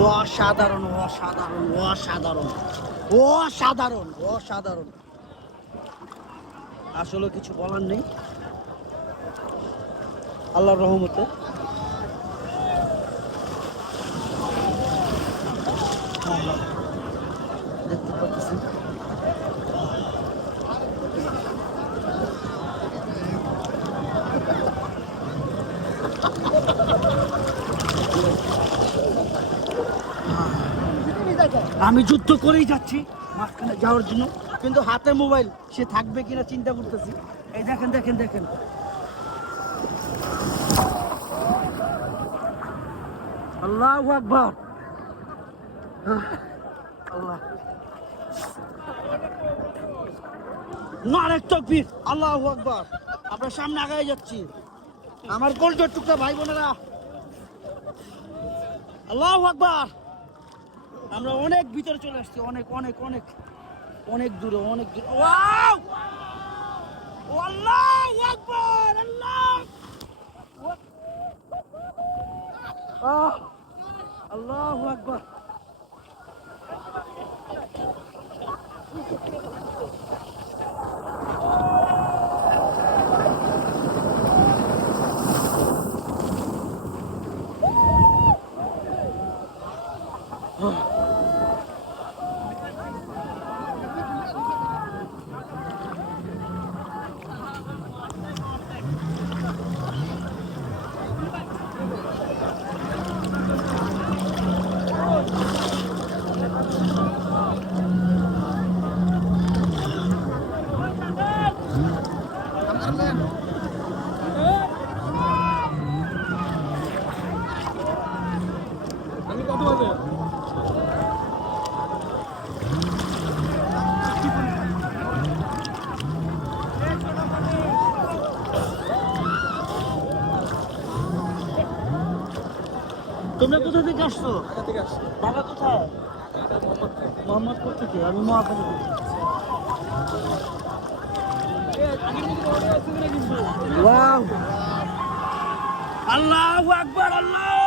অসাধারণ অসাধারণ অসাধারণ অসাধারণ অসাধারণ, আসলে কিছু বলার নেই আল্লাহর রহমতে। দেখতে পাচ্ছেন আমি যুদ্ধ করেই যাচ্ছি মাঝখানে যাওয়ার জন্য, কিন্তু হাতে মোবাইল, সে থাকবে কিনা চিন্তা করতেছি। এই দেখেন দেখেন দেখেন, আল্লাহু আকবার, আল্লাহ নারে তাকবীর, আল্লাহু আকবার। আপনার সামনে আগায় যাচ্ছি, আমার কলজোর টুকরা ভাই বোনেরা, আল্লাহু আকবার। আমরা অনেক ভিতরে চলে আসছি, অনেক অনেক অনেক অনেক দূরে, অনেক দূরে। ওয়াও, আল্লাহু আকবার, আল্লাহ, আল্লাহু আকবার। তোমরা কোথা থেকে আসছো? ঢাকা কোথায়? মোহাম্মদপুর থেকে। আমি মহাখালী থেকে। ওয়াও, আল্লাহু আকবার, আল্লাহ